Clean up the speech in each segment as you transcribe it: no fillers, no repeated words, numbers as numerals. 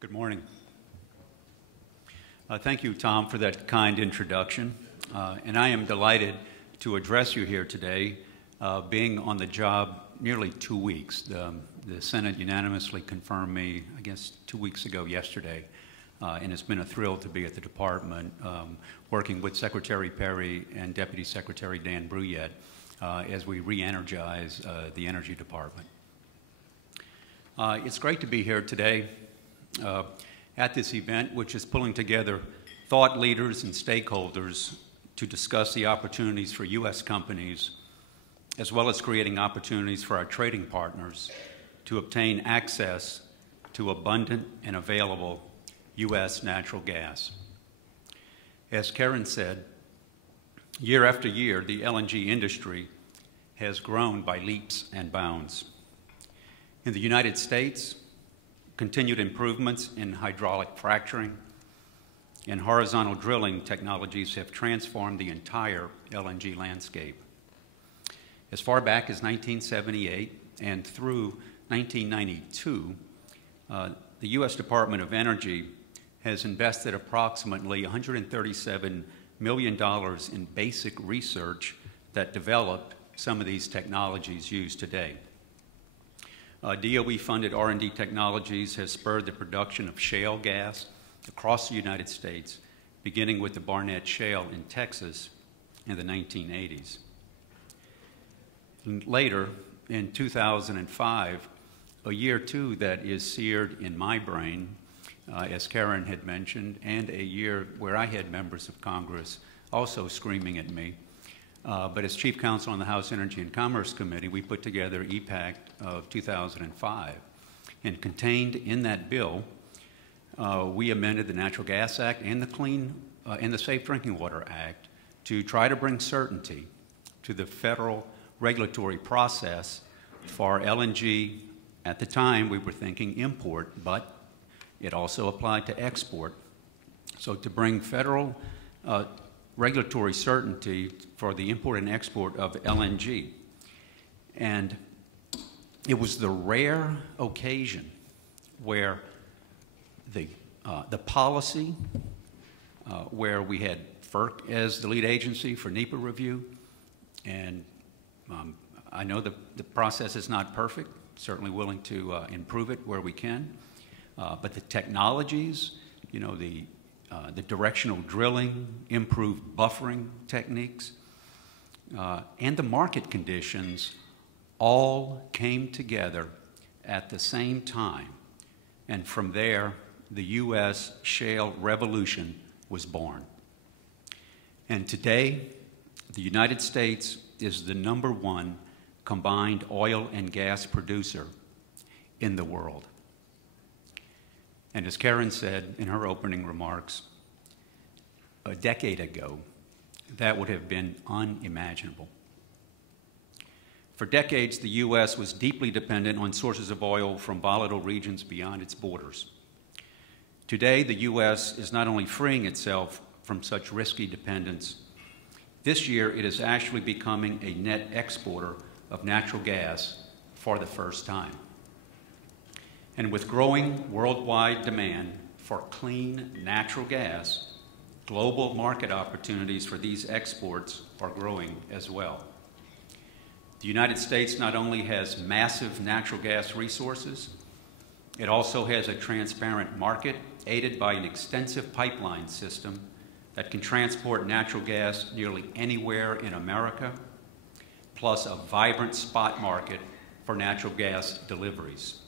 Good morning. Thank you, Tom, for that kind introduction. And I am delighted to address you here today, being on the job nearly 2 weeks. The Senate unanimously confirmed me, I guess, 2 weeks ago yesterday. And it's been a thrill to be at the department, working with Secretary Perry and Deputy Secretary Dan Bruyette as we re-energize the Energy Department. It's great to be here today at this event, which is pulling together thought leaders and stakeholders to discuss the opportunities for U.S. companies, as well as creating opportunities for our trading partners to obtain access to abundant and available U.S. natural gas. As Karen said, year after year, the LNG industry has grown by leaps and bounds. In the United States, continued improvements in hydraulic fracturing and horizontal drilling technologies have transformed the entire LNG landscape. As far back as 1978 and through 1992, the U.S. Department of Energy has invested approximately $137 million in basic research that developed some of these technologies used today. DOE-funded R&D technologies has spurred the production of shale gas across the United States, beginning with the Barnett Shale in Texas in the 1980s. And later, in 2005, a year too that is seared in my brain, as Karen had mentioned, and a year where I had members of Congress also screaming at me. But as Chief Counsel on the House Energy and Commerce Committee, we put together EPAC of 2005. And contained in that bill, we amended the Natural Gas Act and the Safe Drinking Water Act to try to bring certainty to the federal regulatory process for LNG. At the time, we were thinking import, but it also applied to export. So to bring federal regulatory certainty for the import and export of LNG. And it was the rare occasion where the policy, where we had FERC as the lead agency for NEPA review, and I know the process is not perfect, certainly willing to improve it where we can, but the technologies, you know, the directional drilling, improved buffering techniques, and the market conditions all came together at the same time. And from there, the U.S. shale revolution was born. And today, the United States is the #1 combined oil and gas producer in the world. And as Karen said in her opening remarks, a decade ago, that would have been unimaginable. For decades, the U.S. was deeply dependent on sources of oil from volatile regions beyond its borders. Today, the U.S. is not only freeing itself from such risky dependence, this year it is actually becoming a net exporter of natural gas for the first time. And with growing worldwide demand for clean natural gas, global market opportunities for these exports are growing as well. The United States not only has massive natural gas resources, it also has a transparent market aided by an extensive pipeline system that can transport natural gas nearly anywhere in America, plus a vibrant spot market for natural gas deliveries.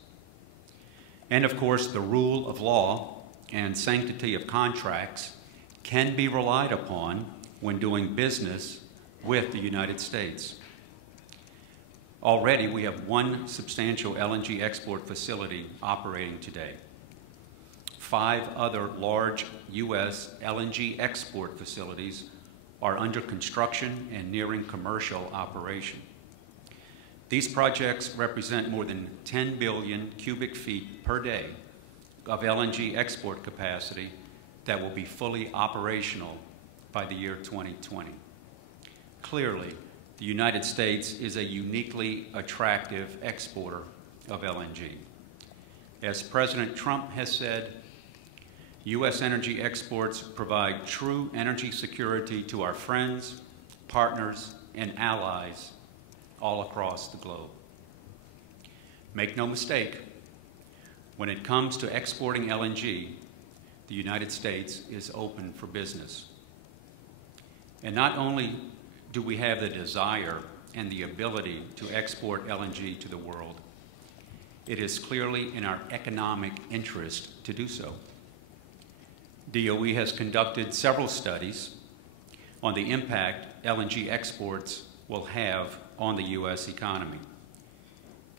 And of course, the rule of law and sanctity of contracts can be relied upon when doing business with the United States. Already, we have one substantial LNG export facility operating today. 5 other large U.S. LNG export facilities are under construction and nearing commercial operation. These projects represent more than 10 billion cubic feet per day of LNG export capacity that will be fully operational by the year 2020. Clearly, the United States is a uniquely attractive exporter of LNG. As President Trump has said, U.S. energy exports provide true energy security to our friends, partners, and allies all across the globe. Make no mistake, when it comes to exporting LNG, the United States is open for business. And not only do we have the desire and the ability to export LNG to the world, it is clearly in our economic interest to do so. DOE has conducted several studies on the impact LNG exports will have on the U.S. economy.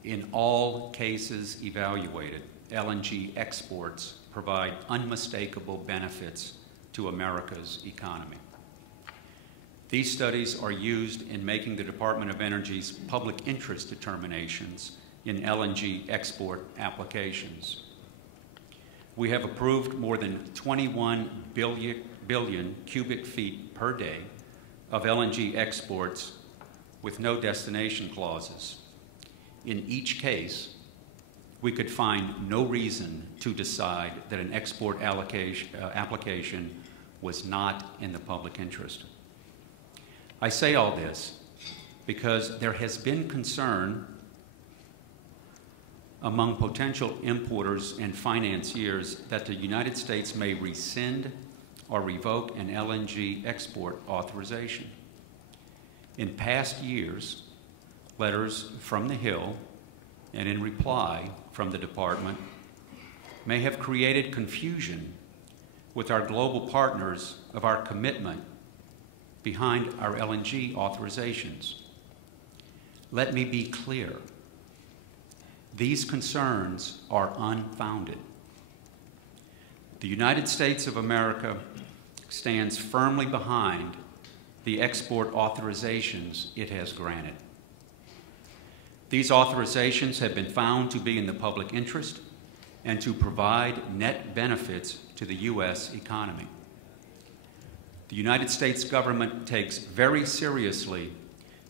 In all cases evaluated, LNG exports provide unmistakable benefits to America's economy. These studies are used in making the Department of Energy's public interest determinations in LNG export applications. We have approved more than 21 billion cubic feet per day of LNG exports with no destination clauses. In each case, we could find no reason to decide that an export application was not in the public interest. I say all this because there has been concern among potential importers and financiers that the United States may rescind or revoke an LNG export authorization. In past years, letters from the Hill and in reply from the Department may have created confusion with our global partners of our commitment behind our LNG authorizations. Let me be clear. These concerns are unfounded. The United States of America stands firmly behind the export authorizations it has granted. These authorizations have been found to be in the public interest and to provide net benefits to the U.S. economy. The United States government takes very seriously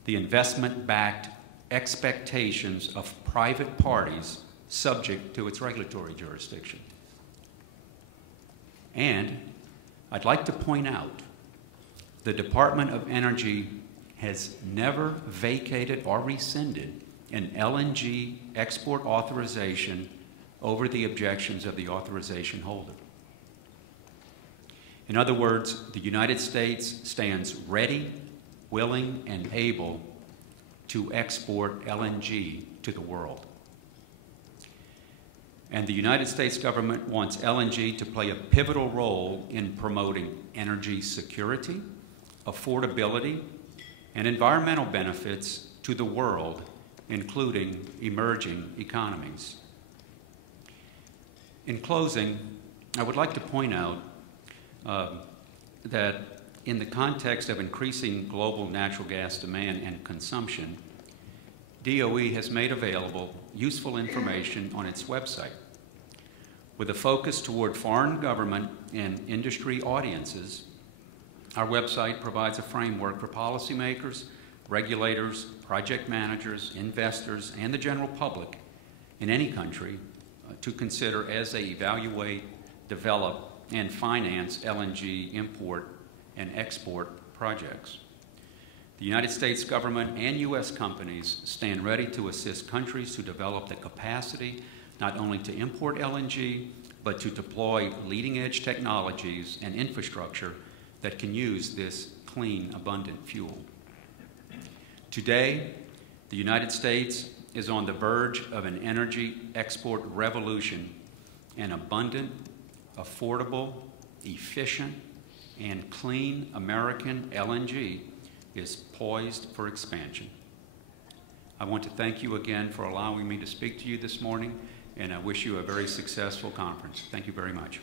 the investment-backed expectations of private parties subject to its regulatory jurisdiction. And I'd like to point out the Department of Energy has never vacated or rescinded an LNG export authorization over the objections of the authorization holder. In other words, the United States stands ready, willing, and able to export LNG to the world. And the United States government wants LNG to play a pivotal role in promoting energy security, affordability, and environmental benefits to the world, including emerging economies. In closing, I would like to point out that in the context of increasing global natural gas demand and consumption, DOE has made available useful information on its website. With a focus toward foreign government and industry audiences, our website provides a framework for policymakers, regulators, project managers, investors, and the general public in any country to consider as they evaluate, develop, and finance LNG import and export projects. The United States government and U.S. companies stand ready to assist countries to develop the capacity not only to import LNG, but to deploy leading-edge technologies and infrastructure that can use this clean, abundant fuel. Today, the United States is on the verge of an energy export revolution, and abundant, affordable, efficient, and clean American LNG is poised for expansion. I want to thank you again for allowing me to speak to you this morning, and I wish you a very successful conference. Thank you very much.